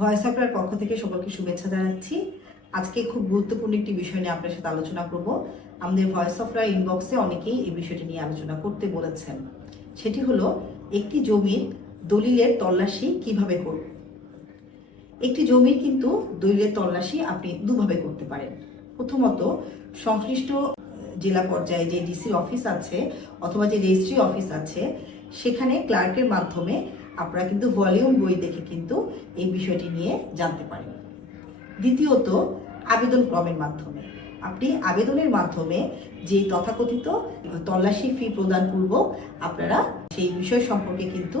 Voice অফের পক্ষ থেকে সকলকে শুভেচ্ছা জানাচ্ছি। আজকে খুব গুরুত্বপূর্ণ একটি বিষয় নিয়ে আপনার সাথে আলোচনা করব। আমাদের ভয়েস অফের ইনবক্সে অনেকেই এই বিষয়টি নিয়ে আলোচনা করতে বলেছেন। সেটি হলো একটি জমির দলিলের তল্লাশি কিভাবে করব। একটি জমির কিন্তু দলিলের তল্লাশি আপনি দুভাবে করতে পারেন। প্রথমত, সংশ্লিষ্ট জেলা পর্যায়ে যে ডিসি অফিস আছে অথবা যে রেজিস্ট্রি অফিস আছে সেখানে ক্লার্কের মাধ্যমে আপনারা কিন্তু ভলিউম বই দেখে কিন্তু এই বিষয়টি নিয়ে জানতে পারেন। দ্বিতীয়ত, আবেদন ক্রমের মাধ্যমে আপনি আবেদনের মাধ্যমে যে তথাকথিত তল্লাশি ফি প্রদানপূর্বক আপনারা সেই বিষয় সম্পর্কে কিন্তু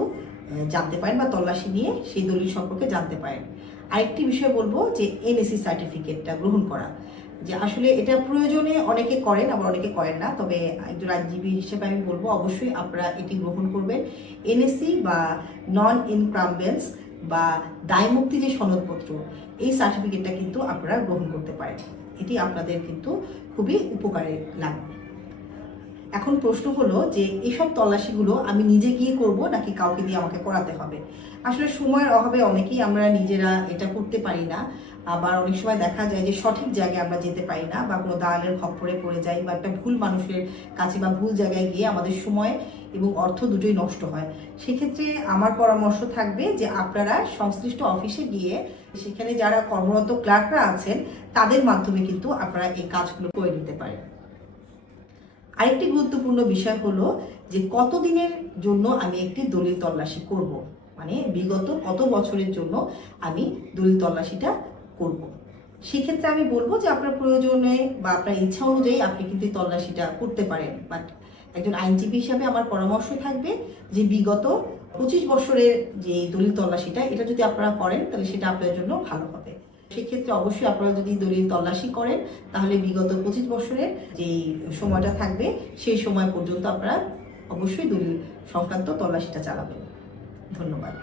জানতে পারেন বা তল্লাশি নিয়ে সেই দলিল সম্পর্কে জানতে পারেন। আরেকটি বিষয় বলবো যে এনএসি সার্টিফিকেটটা গ্রহণ করা, যে আসলে এটা প্রয়োজনে অনেকে করেন আবার অনেকে করেন না, তবে একজন আইনজীবী হিসেবে আমি বলবো অবশ্যই আপনারা এটি গ্রহণ করবেন। এনএসি বা নন ইনকামবেন্স বা দায়মুক্তি যে সনদপত্র, এই সার্টিফিকেটটা কিন্তু আপনারা গ্রহণ করতে পারেন। এটি আপনাদের কিন্তু খুবই উপকারে লাগবে। এখন প্রশ্ন হলো যে এইসব তল্লাশিগুলো আমি নিজে গিয়ে করব নাকি কাউকে দিয়ে আমাকে করাতে হবে। আসলে সময়ের অভাবে অনেকেই আমরা নিজেরা এটা করতে পারি না, আবার অনেক সময় দেখা যায় যে সঠিক জায়গায় আমরা যেতে পারি না বা কোনো দালালের খপ্পরে পড়ে যাই বা একটা ভুল মানুষের কাছে বা ভুল জায়গায় গিয়ে আমাদের সময় এবং অর্থ দুটোই নষ্ট হয়। সেক্ষেত্রে আমার পরামর্শ থাকবে যে আপনারা সংশ্লিষ্ট অফিসে গিয়ে সেখানে যারা কর্মরত ক্লার্করা আছেন তাদের মাধ্যমে কিন্তু আপনারা এই কাজগুলো করে নিতে পারেন। আরেকটি গুরুত্বপূর্ণ বিষয় হলো যে কতদিনের জন্য আমি একটি দলিল তল্লাশি করব, মানে বিগত কত বছরের জন্য আমি দলিল তল্লাশিটা করব। সেক্ষেত্রে আমি বলবো যে আপনার প্রয়োজনে বা আপনার ইচ্ছা অনুযায়ী আপনি কিন্তু তল্লাশিটা করতে পারেন, বাট একজন আইনজীবী হিসাবে আমার পরামর্শ থাকবে যে বিগত 25 বছরের যে দলিল তল্লাশিটা এটা যদি আপনারা করেন তাহলে সেটা আপনাদের জন্য ভালো হবে। সেক্ষেত্রে অবশ্যই আপনারা যদি দলিল তল্লাশি করেন তাহলে বিগত 25 বছরের যে সময়টা থাকবে সেই সময় পর্যন্ত আপনারা অবশ্যই দলিল সংক্রান্ত তল্লাশিটা চালাবেন। ধন্যবাদ।